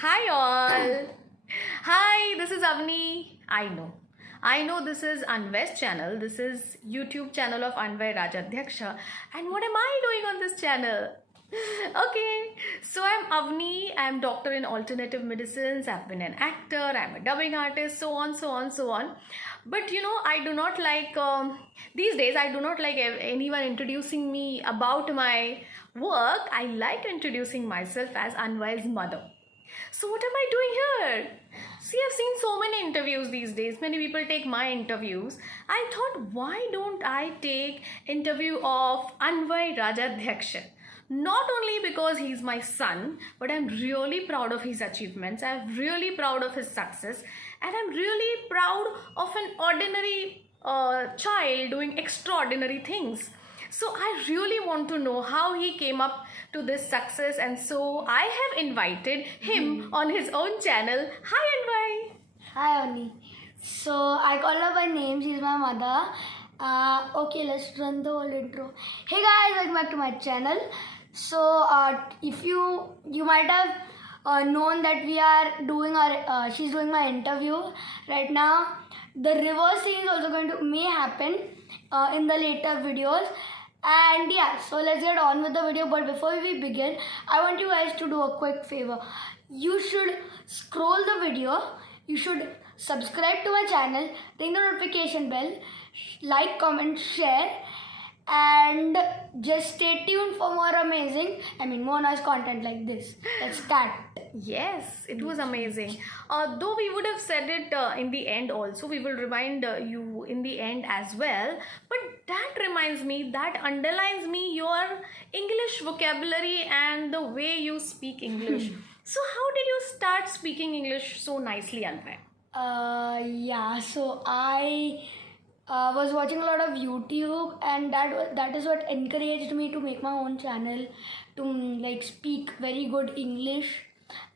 Hi all. Hi, this is Avni. I know this is Anvay's channel. This is YouTube channel of Anvay Rajadhyaksha. And what am I doing on this channel? Okay, so I'm Avni. I'm doctor in alternative medicines. I've been an actor. I'm a dubbing artist. So on, so on, so on. But I do not like these days. I do not like anyone introducing me about my work. I like introducing myself as Anvay's mother. So what am I doing here? See, I've seen so many interviews these days. Many people take my interviews. I thought, why don't I take interview of Anvay Rajadhyaksha? Not only because he's my son, but I'm really proud of his achievements. I'm really proud of his success, and I'm really proud of an ordinary child doing extraordinary things. So I really want to know how he came up to this success, and so I have invited him on his own channel. Hi Anvay. Hi, Oni. So I call her by name. She's my mother. Okay, let's run the whole intro. Hey guys, welcome back to my channel. So if you might have known that we are doing our she's doing my interview right now. The reverse thing is also going to may happen in the later videos. And yeah, so let's get on with the video. But before we begin, I want you guys to do a quick favor. You should scroll the video. You should subscribe to my channel, ring the notification bell, like, comment, share, and just stay tuned for more nice content like this. Let's start. Yes, it was amazing. Though we would have said it in the end also, we will remind you in the end as well. But that reminds me, that underlines me your English vocabulary and the way you speak English. So how did you start speaking English so nicely, Anvay? Yeah, so I was watching a lot of YouTube, and that is what encouraged me to make my own channel, to like speak very good English,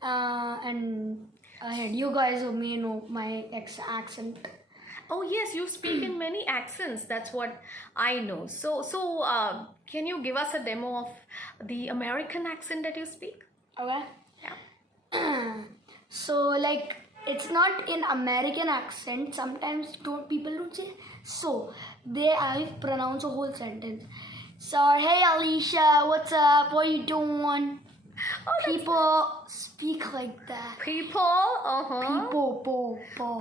and ahead you guys may know my accent. Oh yes, you speak in many accents. That's what I know. So can you give us a demo of the American accent that you speak? Okay. Yeah. So like it's not in American accent. Sometimes people don't say so. I pronounce a whole sentence. So hey Alicia, what's up? What you doing? People speak like that. People, uh-huh.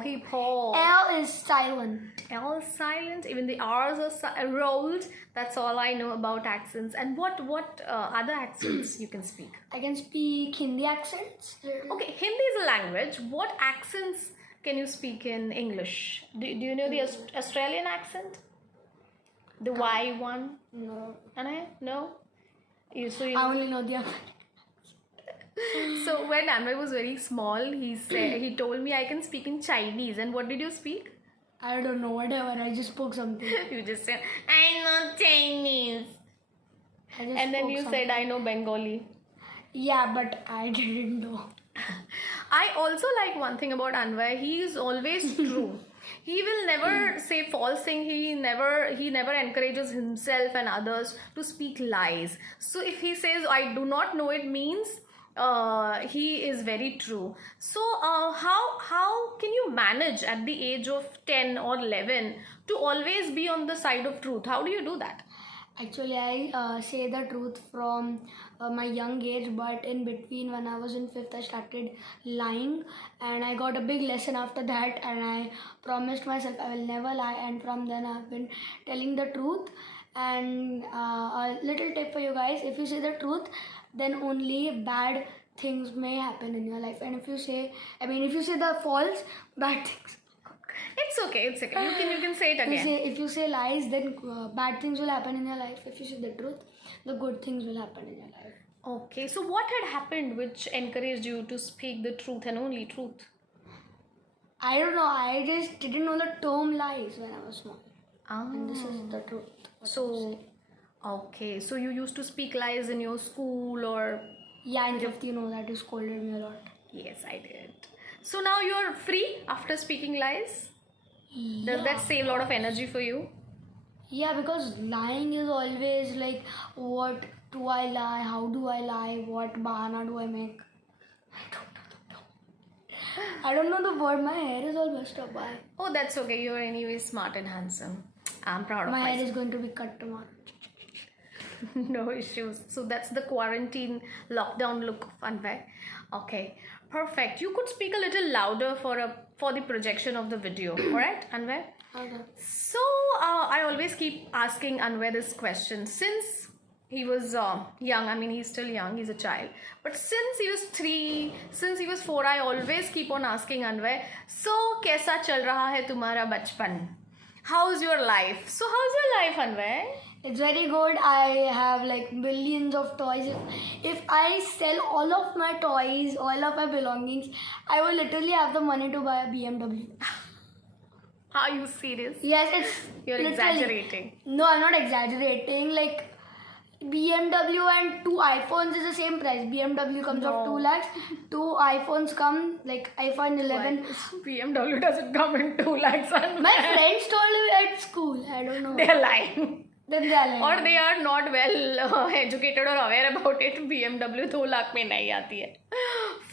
People. L is silent. L is silent. Even the R's are rolled. That's all I know about accents. And what other accents you can speak? I can speak Hindi accents. Okay, Hindi is a language. What accents can you speak in English? Do you know the Australian accent? The Y one? No. No? You I only know the other. So when Anvay was very small, he told me I can speak in Chinese. And what did you speak? I don't know, whatever. I just spoke something. You just said, I know Chinese. And then you said, I know Bengali. Yeah, but I didn't know. I also like one thing about Anvay. He is always true. He will never say false thing. He never encourages himself and others to speak lies. So if he says, I do not know, it means he is very true. So how can you manage at the age of 10 or 11 to always be on the side of truth? How do you do that? Actually, I say the truth from my young age, but in between, when I was in 5th, I started lying, and I got a big lesson after that, and I promised myself I will never lie, and from then I've been telling the truth. And a little tip for you guys: if you say the truth, then only bad things may happen in your life, and if you say the false, bad things. It's okay. You can say it again. If you say lies, then bad things will happen in your life. If you say the truth, the good things will happen in your life. Okay, so what had happened which encouraged you to speak the truth and only truth? I don't know. I just didn't know the term lies when I was small. Ah. And this is the truth. So, okay. So you used to speak lies in your school or? Yeah, in 5th, you know that you scolded me a lot. Yes, I did. So now you're free after speaking lies? Yeah. Does that save a lot of energy for you? Yeah, because lying is always like, what do I lie? How do I lie? What bahana do I make? I don't know. I don't know the word. My hair is all messed up. Why? Oh, that's okay. You're anyway smart and handsome. I'm proud of My hair myself. is going to be cut tomorrow. No issues. So that's the quarantine lockdown look of Anvay. Okay, perfect. You could speak a little louder for the projection of the video. Alright, Anvay? Okay. So I always keep asking Anvay this question since he was young. I mean, he's still young. He's a child. But since he was 3, since he was 4, I always keep on asking Anvay. So, कैसा चल रहा है तुम्हारा बचपन? How's your life? So, how's your life, Anvay? It's very good. I have like millions of toys. If I sell all of my toys, all of my belongings, I will literally have the money to buy a BMW. Are you serious? Yes, it's You're literally- exaggerating. No, I'm not exaggerating. Like BMW and 2 iPhones is the same price. BMW comes No. off 2 lakhs. 2 iPhones come like iPhone 11. BMW doesn't come in 2 lakhs. My friends told me at school. I don't know. They're lying. Then they are like, और they are not well educated or aware about it. BMW 2 lakh में नहीं आती है.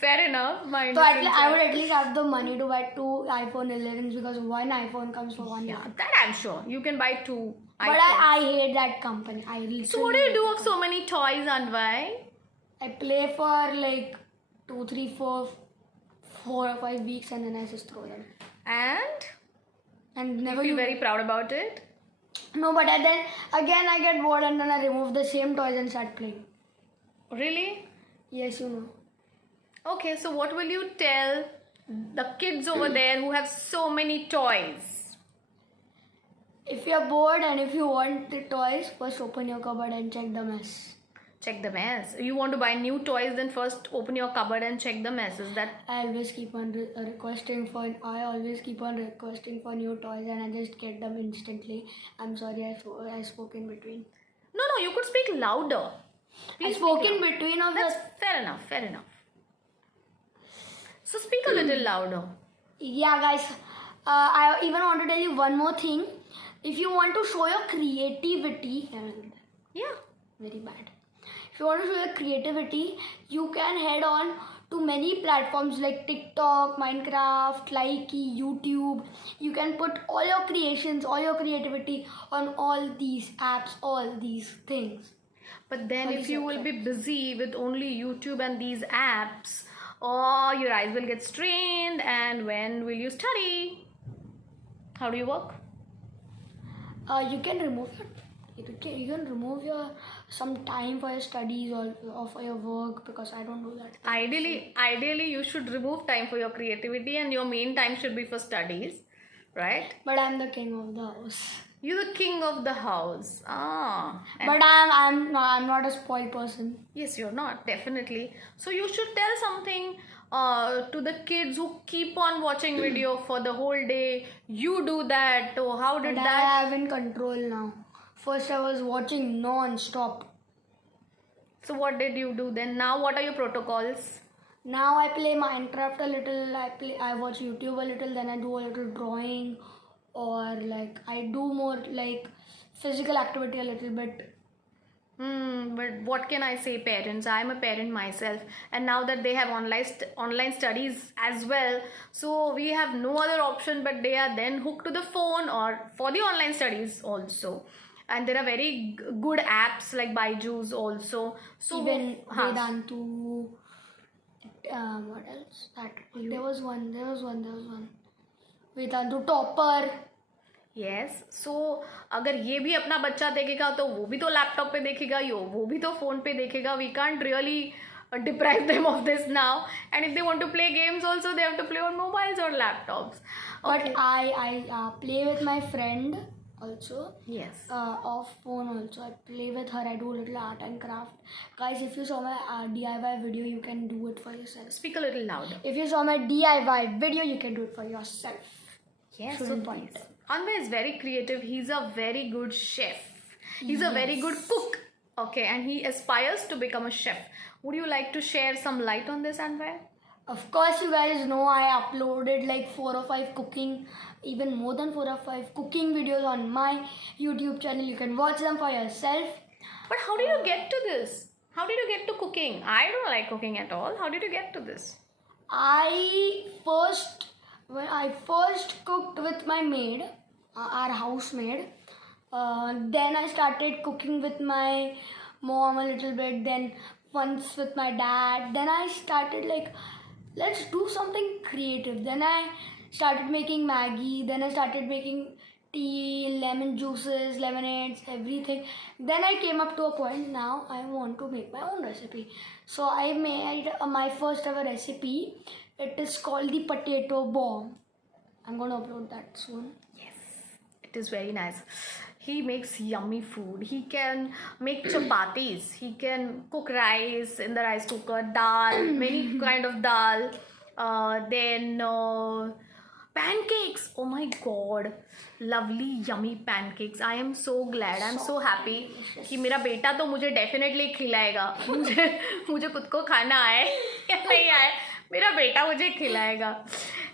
Fair enough. My so at innocence I है. would at least have the money to buy 2 iPhone 11s because one iPhone comes for 1 Yeah, lakh. that I'm sure. You can buy 2 But iPhones. I hate that company. I literally So what do you do of so many toys, Anvay? I play for like 2, 3, 4 or 5 weeks and then I just throw them. And Never you feel use. very proud about it? No, but then again I get bored and then I remove the same toys and start playing. Really? Yes, you know. Okay, so what will you tell the kids over there who have so many toys? If you're bored and if you want the toys, first open your cupboard and check the mess. Check the mess. You want to buy new toys, then first open your cupboard and check the mess. Is that I always keep on requesting for new toys and I just get them instantly. I'm sorry I spoke in between. No, you could speak louder. I Please spoke speak in louder. between of That's the. fair enough. So speak a little louder. Yeah, guys. I even want to tell you one more thing. If you want to show your creativity, Yeah. very bad. If you want to show your creativity, you can head on to many platforms like TikTok, Minecraft, Likey, YouTube. You can put all your creations, all your creativity on all these apps, all these things. But then What if is you your will be busy with only YouTube and these apps, or your eyes will get strained, and when will you study? How do you work? You can remove your some time for your studies or for your work because I don't do that. Ideally you should remove time for your creativity and your main time should be for studies, right? But I'm the king of the house. You're the king of the house. And But I'm not a spoiled person. yes, you're not, definitely. So you should tell something to the kids who keep on watching video for the whole day. You do that. Oh, how did But that? I have in control now. First I was watching non-stop. So what did you do then? Now what are your protocols? Now I play Minecraft a little. I watch YouTube a little. Then I do a little drawing, or like I do more like physical activity a little bit. But what can I say, parents? I'm a parent myself, and now that they have online studies as well, so we have no other option. But they are then hooked to the phone or for the online studies also, and there are very good apps like Byju's also. So Even हाँ, Vedantu. What else? There was one. Vedantu Topper. yes. So अगर ये भी अपना बच्चा देखेगा तो वो भी तो लैपटॉप पे देखेगा वो भी तो फोन पे देखेगा. We can't really deprive them of this now, and if they want to play games also they have to play on mobiles or laptops. But I play with my friend also. Yes. Off phone also. I play with her. I do a little art and craft. Guys, if you saw my DIY video, you can do it for yourself. Speak a little louder. If you saw my DIY video, you can do it for yourself. Yes. Shouldn't So point. please. Anvay is very creative. He's a very good chef. He's a very good cook. Okay, and he aspires to become a chef. Would you like to share some light on this, Anvay? Of course, you guys know I uploaded like 4 or 5 cooking, even more than 4 or 5 cooking videos on my YouTube channel. You can watch them for yourself. But how did you get to this? How did you get to cooking? I don't like cooking at all. How did you get to this? When I first cooked with my maid, our housemaid, then I started cooking with my mom a little bit, then once with my dad. Then I started like, let's do something creative. Then I started making Maggie, then I started making tea, lemon juices, lemonades, everything. Then I came up to a point, now I want to make my own recipe. So I made my first ever recipe. It is called the potato bomb. I'm gonna upload that soon. Yes, it is very nice. He makes yummy food. He can make chapatis. He can cook rice in the rice cooker, dal, many kind of dal. Then pancakes. Oh my god, lovely yummy pancakes. I am so glad. I am so happy कि मेरा बेटा तो मुझे definitely खिलाएगा. मुझे खुद को खाना आए या नहीं आए, मेरा बेटा मुझे खिलाएगा.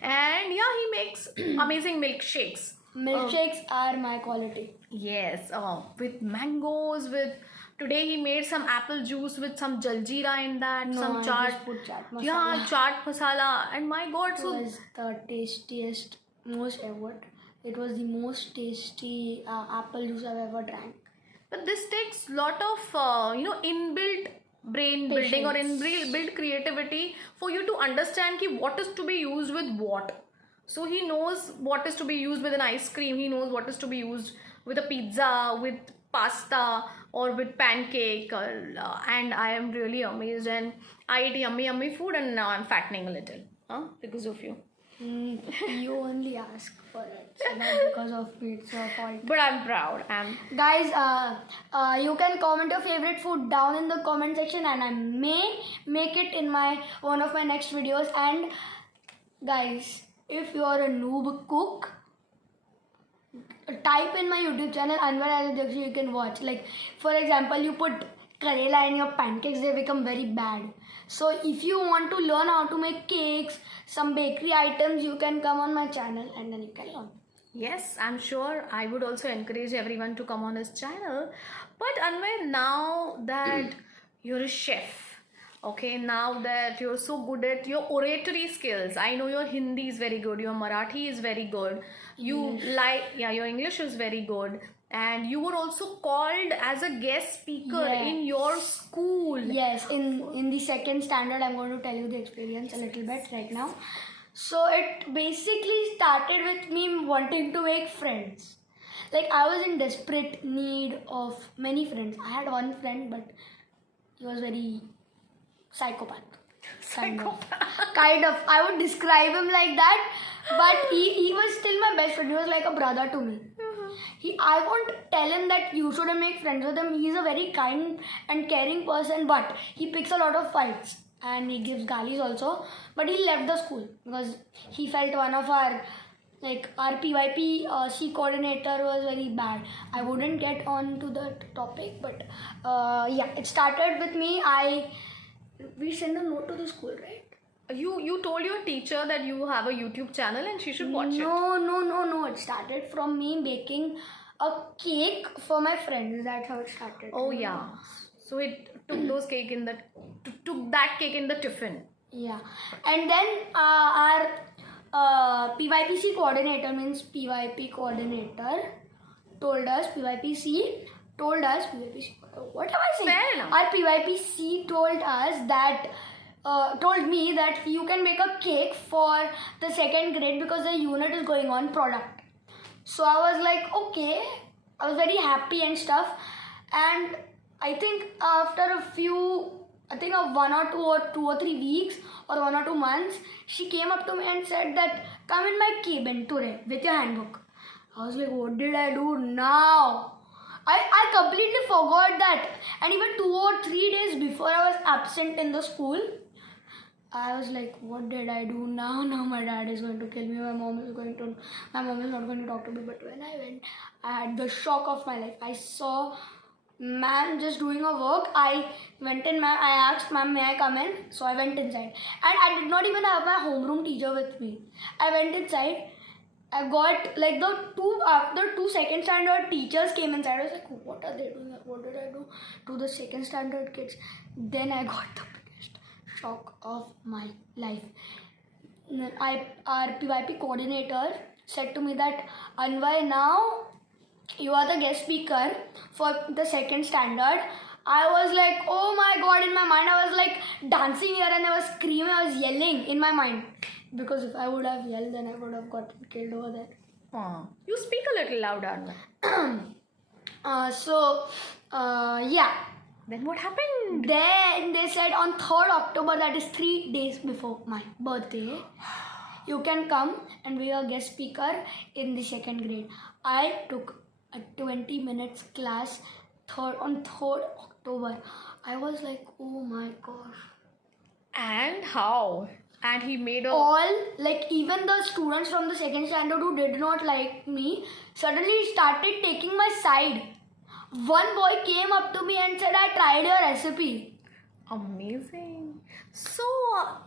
And yeah, he makes amazing milkshakes. Milkshakes are my quality. Yes, with mangoes, with today he made some apple juice with some jaljeera in that, No, some I chaat. just put chaat masala. Yeah, chaat masala. And my god, It so was the tastiest, most ever. It was the most tasty apple juice I've ever drank. but this takes lot of inbuilt brain building or inbuilt creativity for you to understand ki what is to be used with what. So he knows what is to be used with an ice cream. He knows what is to be used with a pizza, with pasta, or with pancake. And I am really amazed. And I eat yummy food, and now I'm fattening a little, because of you. You only ask for it, so not because of me. It's your fault. But I'm proud. Guys, you can comment your favorite food down in the comment section, and I may make it in one of my next videos. And guys, if you are a noob cook, type in my YouTube channel Anwar Rajadev, you can watch. Like, for example, you put Karela in your pancakes, they become very bad. So if you want to learn how to make cakes, some bakery items, you can come on my channel and then you can learn. Yes, I'm sure I would also encourage everyone to come on his channel. But Anwar, now that you're a chef, okay, now that you're so good at your oratory skills, I know your Hindi is very good, your Marathi is very good, your English is very good, and you were also called as a guest speaker in your school. Yes, in the second standard, I'm going to tell you the experience a little bit right now. So it basically started with me wanting to make friends. Like, I was in desperate need of many friends. I had one friend, but he was very psychopath. Kind of. I would describe him like that, but he was still my best friend. He was like a brother to me. I won't tell him that you shouldn't make friends with him. He's a very kind and caring person, but he picks a lot of fights and he gives galis also. But he left the school because he felt one of our PYP C coordinator was very bad. I wouldn't get on to that topic, but it started with me. We sent a note to the school, right? You told your teacher that you have a YouTube channel and she should watch it. No. It started from me baking a cake for my friends. That's how it started. Oh yeah. So it took took that cake in the tiffin. Yeah. And then our PYPC coordinator, means PYP coordinator, told us, PYPC, what am I saying? Fair enough. Our PYPC told us that, told me that you can make a cake for the second grade because the unit is going on product. So I was like, okay. I was very happy and stuff. And I think after one or two or 3 weeks or 1 or 2 months, she came up to me and said that, come in my cabin today with your handbook. I was like, what did I do now? I completely forgot that. And even 2 or 3 days before I was absent in the school, I was like, what did I do now? Now my dad is going to kill me. My mom is not going to talk to me. But when I went, I had the shock of my life. I saw ma'am just doing her work. I went in, ma'am. I asked, ma'am, may I come in? So I went inside. And I did not even have my homeroom teacher with me. I went inside. I got like after 2 second standard teachers came inside. I was like, what are they doing? What did I do to the second standard kids? Then I got the biggest shock of my life. Our PYP coordinator said to me that, Anvay, now you are the guest speaker for the second standard. I was like, oh my god, in my mind I was like dancing here and I was screaming, I was yelling in my mind. Because if I would have yelled, then I would have gotten killed over there. You speak a little louder, Anvay. Yeah. Then what happened? Then they said on 3rd October, that is 3 days before my birthday, you can come and be a guest speaker in the 2nd grade. I took a 20 minutes class on 3rd October. I was like, oh my gosh. And how? And he made All, like even the students from the 2nd standard who did not like me, suddenly started taking my side. One boy came up to me and said, I tried your recipe. Amazing. So,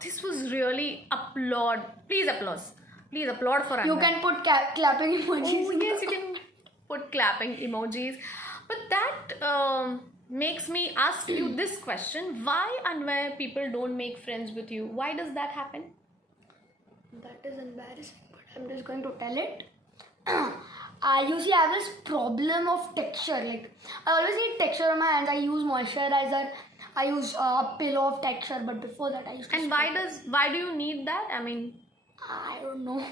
this was really Please applaud for Anvay. You can put clapping emojis. Oh, yes, you can put clapping emojis. But that makes me ask you this question. Why, Anvay, people don't make friends with you? Why does that happen? That is embarrassing, but I'm just going to tell it. I usually have this problem of texture. Like, I always need texture on my hands. I use moisturizer. I use a pillow of texture. But before that, I used to... And why do you need that? I mean... I don't know.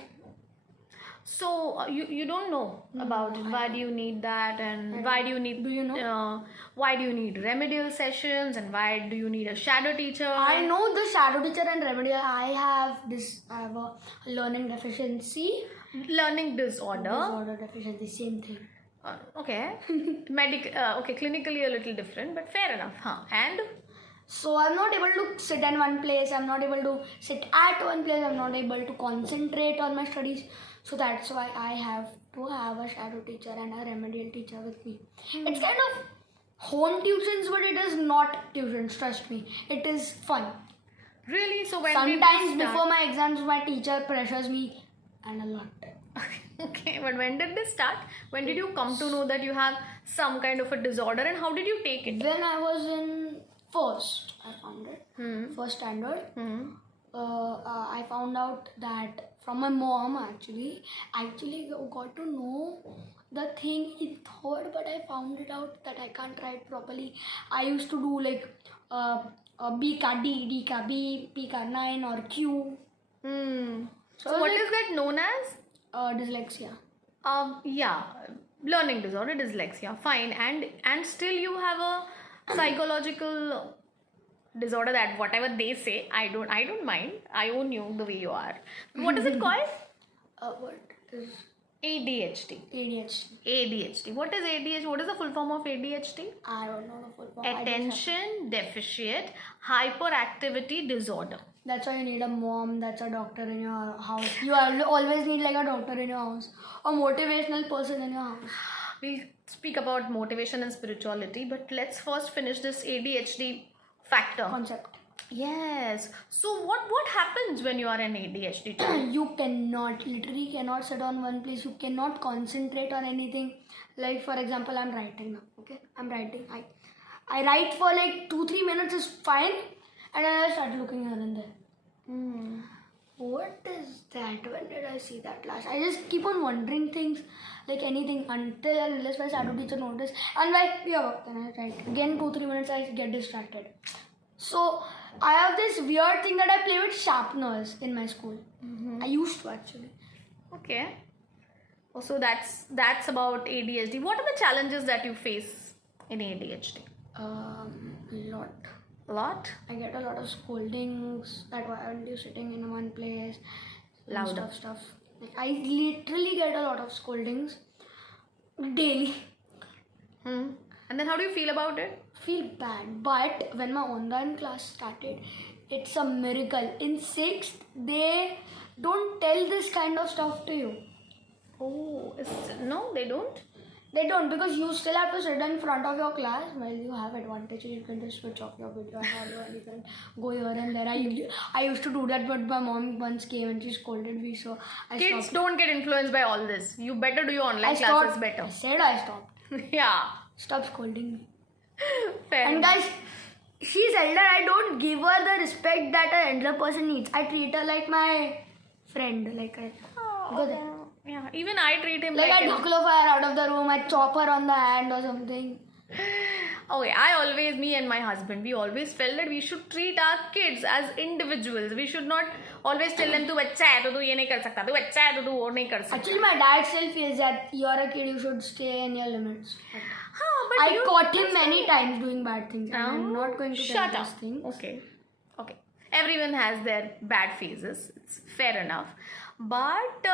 So, you don't know about it. Why do you need that? And why do you need... Do you know? Why do you need remedial sessions? And why do you need a shadow teacher? I know the shadow teacher and remedial. I have a learning deficiency. Learning disorder. Disorder deficiency, same thing. Okay. Okay, clinically a little different, but fair enough. And? So I'm not able to sit in one place. I'm not able to sit at one place. I'm not able to concentrate on my studies. So that's why I have to have a shadow teacher and a remedial teacher with me. It's kind of home tuitions, but it is not tuitions, trust me. It is fun. Really? So when sometimes before my exams, my teacher pressures me and a lot. Okay, but when did this start? When did you come to know that you have some kind of a disorder, and how did you take it? When I was in first, I found it. First standard. I found out that from my mom actually got to know the thing in third, but I found it out that I can't write properly. I used to do like B ka D, D ka B, P ka 9 or Q. So what is that known as? Dyslexia. Yeah, learning disorder, dyslexia. Fine, and still you have a psychological disorder that whatever they say, I don't mind. I own you the way you are. What is it called? What is ADHD. ADHD. What is ADHD? What is the full form of ADHD? I don't know the full form. Attention Deficit Hyperactivity Disorder. That's why you need a mom that's a doctor in your house. You always need like a doctor in your house. A motivational person in your house. We'll speak about motivation and spirituality, but let's first finish this ADHD factor. Concept. Yes. So what happens when you are an ADHD child? You literally cannot sit on one place. You cannot concentrate on anything. Like for example, I'm writing now. Okay, I'm writing. I write for like 2-3 minutes is fine, and then I start looking here and there. What is that? When did I see that last? I just keep on wondering things, like anything, until I realize my shadow teacher noticed. And like, yeah, then I write. Again, 2-3 minutes, I get distracted. So I have this weird thing that I play with sharpeners in my school. I used to actually. Okay. So that's about ADHD. What are the challenges that you face in ADHD? A lot. I get a lot of scoldings that why aren't you sitting in one place? Louder. Stuff. Like I literally get a lot of scoldings daily. And then how do you feel about it? Feel bad, but when my online class started, it's a miracle. In 6th, they don't tell this kind of stuff to you. Oh, no, they don't? They don't, because you still have to sit in front of your class. Well, you have advantage. You can just switch off your video and audio. You can go here and there. I used to do that, but my mom once came and she scolded me, so I Kids stopped. don't get influenced by all this. You better do your online classes better. I said I stopped. Yeah. Stop scolding me. Fair And enough. guys, she's elder, I don't give her the respect that an elder person needs. I treat her like my friend. Like I go there. Yeah, even I treat him Like like I knuckle her out of the room, I chop her on the hand or something. Okay, me and my husband, we always felt that we should treat our kids as individuals. We should not always tell them, तू बच्चा है तो तू ये नहीं कर सकता, तू बच्चा है तो तू वो नहीं कर सकता. Actually, my dad still feels that you're a kid, you should stay in your limits. हाँ, but I caught him many times doing bad things, and I'm not going to tell shut up. those things. Okay. Everyone has their bad phases. It's fair enough. But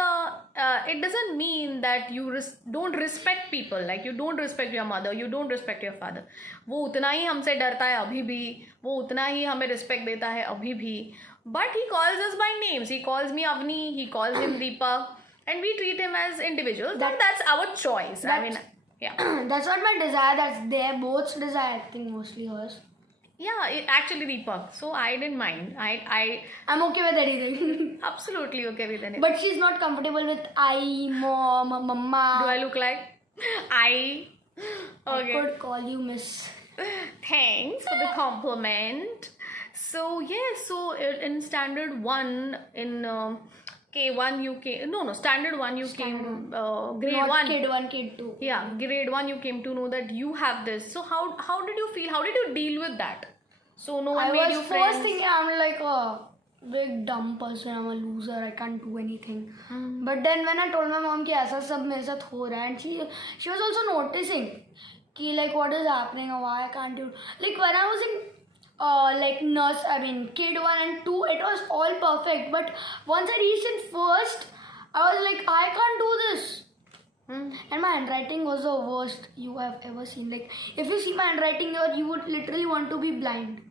it doesn't mean that you don't respect people. Like you don't respect your mother, you don't respect your father. वो उतना ही हमसे डरता है अभी भी, वो उतना ही हमें respect देता है अभी भी. But he calls us by names. He calls me Avni, he calls him Deepak, and we treat him as individuals. That's our choice. I mean, yeah. That's not my desire, that's their both's desire, I think mostly hers. Yeah, actually Deepak. So I didn't mind. I'm okay with anything. Absolutely okay with anything. But she's not comfortable with I, mom, mama. Do I look like I? Okay. I could call you miss. Thanks for the compliment. So yes, so in standard 1 in K1 you came, no, standard 1 you came, grade Not 1. kid 1, kid 2. Yeah, grade 1 you came to know that you have this. So how did you feel? How did you deal with that? So no one I made you was friends? first thinking I'm like a big dumb person, I'm a loser, I can't do anything. But then when I told my mom कि ऐसा सब मेरे साथ हो रहा है, and she was also noticing कि like what is happening or why I can't do. Like when I was in kid 1 and 2, it was all perfect. But once I reached in first, I was like, I can't do this. And my handwriting was the worst you have ever seen. Like, if you see my handwriting here, you would literally want to be blind.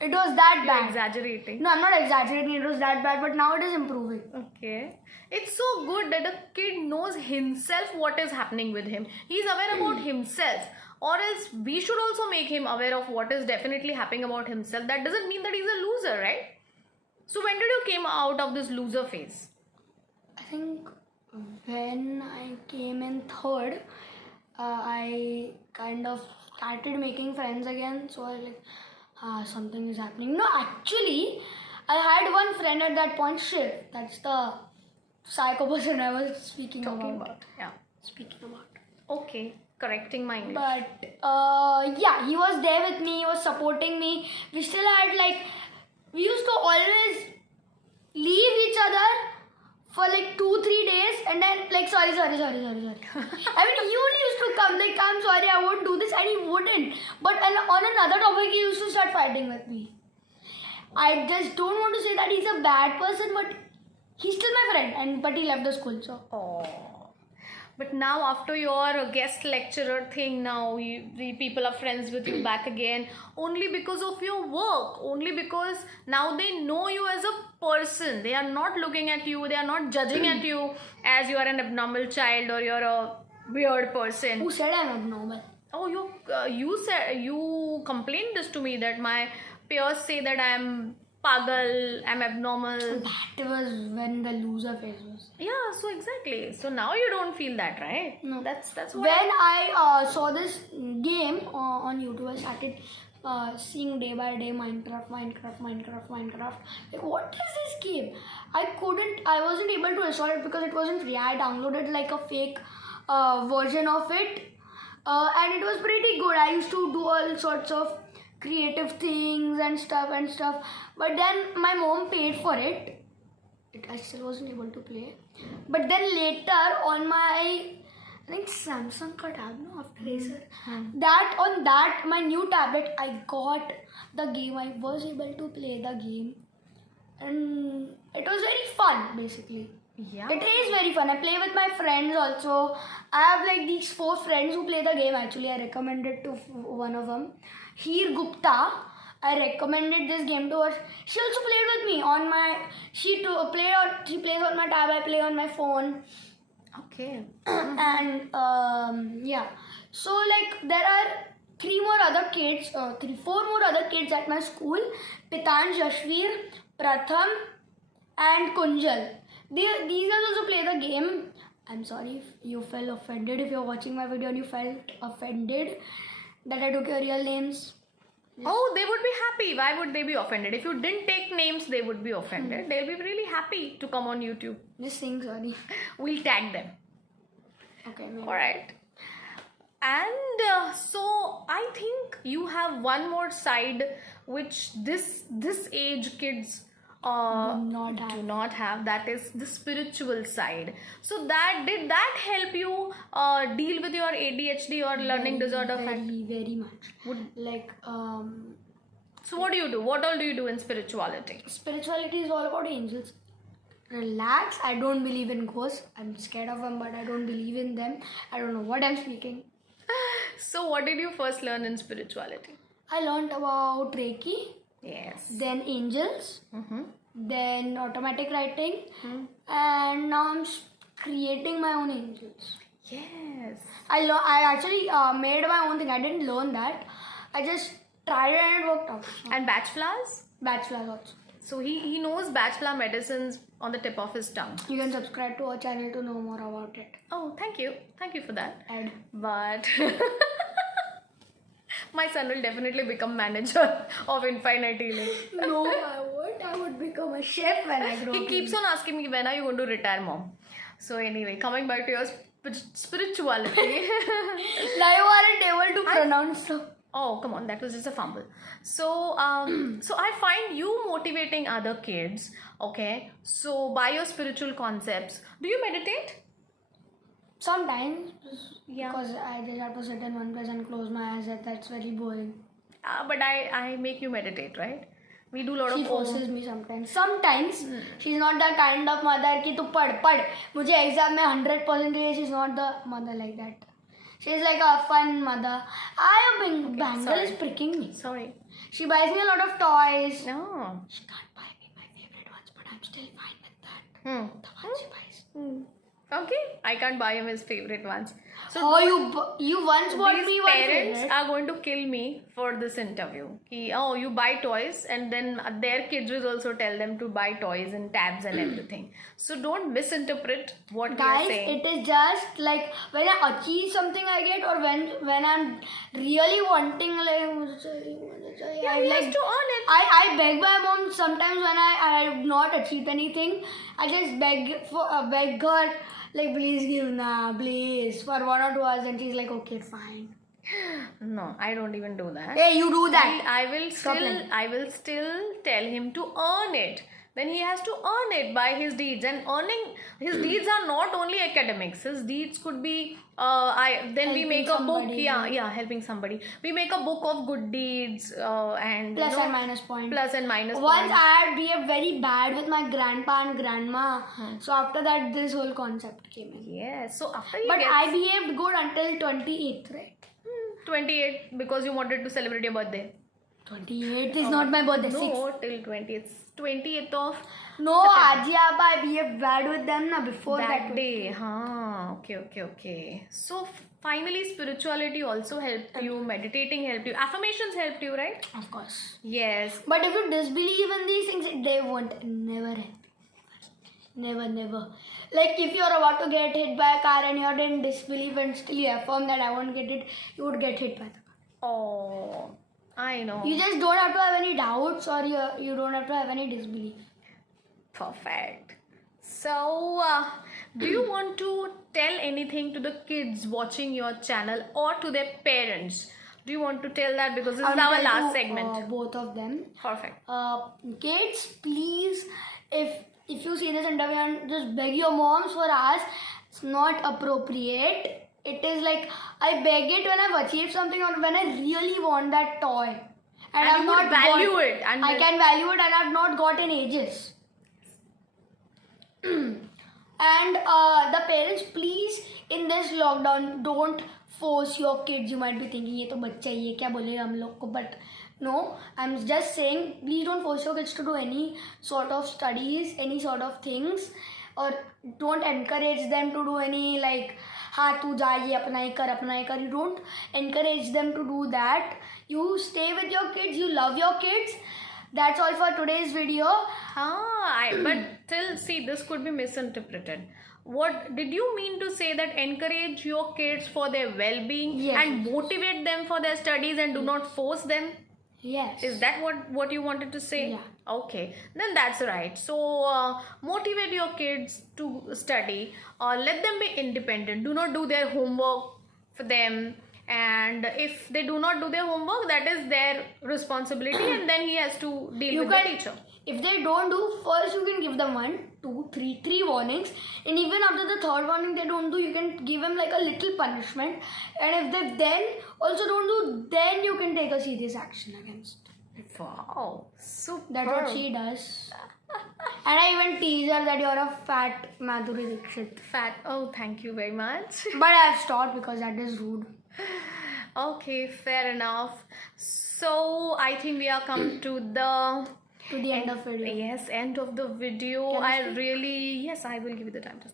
It was that You're bad. exaggerating. No, I'm not exaggerating. It was that bad, but now it is improving. Okay. It's so good that a kid knows himself what is happening with him. He's aware about himself. Or else we should also make him aware of what is definitely happening about himself. That doesn't mean that he's a loser, right? So when did you came out of this loser phase? I think when I came in third, I kind of started making friends again. So I was like, something is happening. No, actually, I had one friend at that point, Shiv. That's the psycho person I was speaking about. Yeah. Speaking about. Okay. Correcting my English. But yeah, he was there with me, he was supporting me. We still had we used to always leave each other for 2-3 days and then sorry. I mean, he only used to come I'm sorry, I won't do this, and he wouldn't. But on another topic, he used to start fighting with me. I just don't want to say that he's a bad person, but he's still my friend, but he left the school, so. Oh. But now after your guest lecturer thing, now the people are friends with you back again only because of your work, only because now they know you as a person. They are not looking at you, they are not judging at you as you are an abnormal child or you're a weird person. Who said I'm abnormal? Oh, you complained this to me that my peers say that I'm pagal, I'm abnormal. That was when the loser phase was. Yeah, so exactly. So now you don't feel that, right? No. That's what. When I saw this game on YouTube, I started seeing day by day Minecraft. Like, what is this game? I wasn't able to install it because it wasn't free. I downloaded a fake version of it, and it was pretty good. I used to do all sorts of creative things and stuff, but then my mom paid for it. I still wasn't able to play. But then later on my, I think Samsung ka tab, no, after Acer. On that my new tablet, I got the game. I was able to play the game, and it was very fun basically. Yeah. It is very fun. I play with my friends also. I have these 4 friends who play the game. Actually, I recommended to one of them, Heer Gupta. I recommended this game to her. She also played with me on my. She plays on my tab. I play on my phone. Okay. And yeah. So there are 4 more other kids at my school. Pitanj, Yashveer, Pratham, and Kunjal. These guys also play the game. I'm sorry if you felt offended. If you're watching my video and you felt offended that I took your real names, Oh, they would be happy. Why would they be offended? If you didn't take names, they would be offended. They'll be really happy to come on YouTube. Just saying sorry. We'll tag them. Okay, maybe. Alright. And so I think you have one more side which this age kids do not have. That is the spiritual side. So did that help you deal with your ADHD or learning disorder? Very much. So what do you do? What all do you do in spirituality? Spirituality is all about angels. Relax. I don't believe in ghosts. I'm scared of them, but I don't believe in them. I don't know what I'm speaking. So what did you first learn in spirituality? I learned about Reiki, Yes. then angels, Mm-hmm. then automatic writing, and now I'm creating my own angels. Yes. I actually made my own thing. I didn't learn that. I just tried it and it worked out. And batch flowers? Bachelor also. So he knows batch flower medicines on the tip of his tongue. You can subscribe to our channel to know more about it. Oh, thank you. Thank you for that. And But my son will definitely become manager of Infinite Healing. no, I would become a chef when I grow up. He keeps on asking me, when are you going to retire, mom? So anyway, coming back to your spirituality. Now you aren't able to pronounce the... Oh, come on, that was just a fumble. So, so I find you motivating other kids, okay? So, by your spiritual concepts, do you meditate? Sometimes, Yeah. because I just have to sit in one place and close my eyes. That's very boring. But I make you meditate, right? We do a lot She of forces me sometimes. Sometimes she's not the kind of mother कि तू पढ़. मुझे exam में 100% है. She's not the mother like that. She's like a fun mother. Bangle is pricking me. Sorry. She buys me a lot of toys. No. She can't buy me my favorite ones, but I'm still fine with that. The ones she buys. Okay, I can't buy him his favorite ones. So You once bought these me one parents favorite. are going to kill me for this interview. Oh, you buy toys, and then their kids will also tell them to buy toys and tabs and everything. So don't misinterpret what we are Guys, saying. it is just like when I achieve something I get, or when I'm really wanting Yeah, he has to earn it. I beg my mom sometimes when I have not achieved anything. I just beg her like, please give na, please, for 1 or 2 hours, and she's like, okay, fine. No, I don't even do that. Hey, you do that. I will still tell him to earn it. Then he has to earn it by his deeds, and earning his deeds are not only academics. His deeds could be we make a book. somebody. Yeah, helping somebody. We make a book of good deeds and Plus and minus point. Plus and minus Once points. I had behaved very bad with my grandpa and grandma. So after that, this whole concept came in. Yes. So after he But gets I behaved good until 28th, right? 28 because you wanted to celebrate your birthday. 28th is not my birthday. No, till 20th. 20th of No, Ajiyaba, I behaved bad with them na before that. day. Okay. So finally, spirituality also helped you. Meditating helped you. Affirmations helped you, right? Of course. Yes. But if you disbelieve in these things, they won't. Never help. Never. Like if you're about to get hit by a car and you're in disbelief and still you affirm that I won't get hit, you would get hit by the car. Oh, I know. You just don't have to have any doubts, or you don't have to have any disbelief. Perfect. So, do you want to tell anything to the kids watching your channel or to their parents? Do you want to tell that, because this is our last segment? Both of them. Perfect. Kids, please, if you see this interview and just beg your moms for us, it's not appropriate. It is like I beg it when I've achieved something or when I really want that toy. And I've you would value it. And I can value it and I've not got in ages. And the parents, please, in this lockdown, don't force your kids. You might be thinking, ये तो बच्चा ही है, क्या बोलेगा हम लोग को? But no, I'm just saying, please don't force your kids to do any sort of studies, any sort of things, or don't encourage them to do any like, हाँ तू जा ये अपना ही कर. You don't encourage them to do that. You stay with your kids. You love your kids. That's all for today's video. But still, see, this could be misinterpreted. What did you mean to say, that encourage your kids for their well-being Yes. and motivate them for their studies and do not force them? Yes. Is that what you wanted to say? Yeah. Okay, then that's right. So motivate your kids to study, or let them be independent. Do not do their homework for them, and if they do not do their homework, that is their responsibility, and then he has to deal You with can, the teacher. if they don't do, first you can give them 1, 2, 3, 3 warnings, and even after the third warning they don't do, you can give them like a little punishment, and if they then also don't do, then you can take a serious action against. Wow, super. That's what she does. And I even tease her that you're a fat Madhuri Dixit. Fat. Oh, thank you very much. But I've stopped because that is rude. Okay, fair enough. So I think we are come to the To the end of video. yes, end of the video. Can I I really, yes, I will give you the time to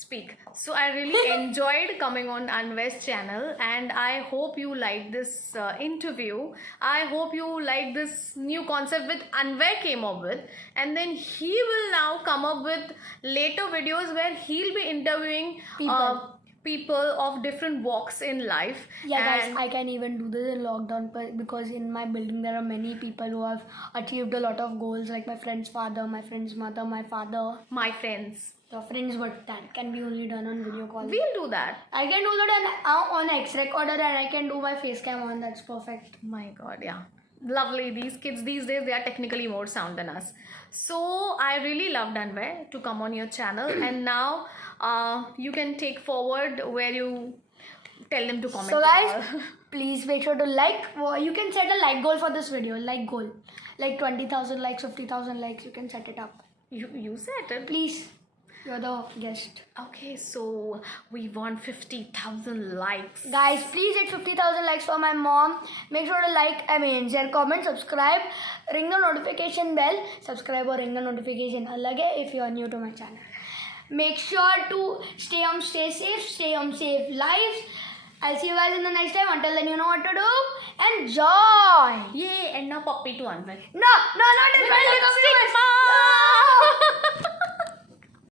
speak. So I really enjoyed coming on Unvest channel, and I hope you like this interview. I hope you like this new concept with Anvay came up with, and then he will now come up with later videos where he'll be interviewing people of different walks in life. Yeah, guys, and I can even do this in lockdown because in my building there are many people who have achieved a lot of goals, like my friend's father, my friend's mother, my father. my friends, Your friends, but that can be only done on video call. we'll do that. I can do that on X recorder, and I can do my face cam on. That's perfect. My god, yeah. Lovely. These kids these days, they are technically more sound than us. So I really loved Anvay to come on your channel, and now you can take forward where you tell them to comment. So and guys, all. please make sure to like. You can set a like goal for this video. Like goal, like 20,000 likes, 50,000 likes. You can set it up. you said it. Please, you're the guest. Okay, so we want 50,000 likes. Guys, please hit 50,000 likes for my mom. Make sure to like, share, comment, subscribe, ring the notification bell. Subscribe or ring the notification alag hai if you are new to my channel. Make sure to stay safe, stay safe lives. I'll see you guys in the next time. Until then, you know what to do. Enjoy! Yay! And now puppy to Anvay. No, not in front of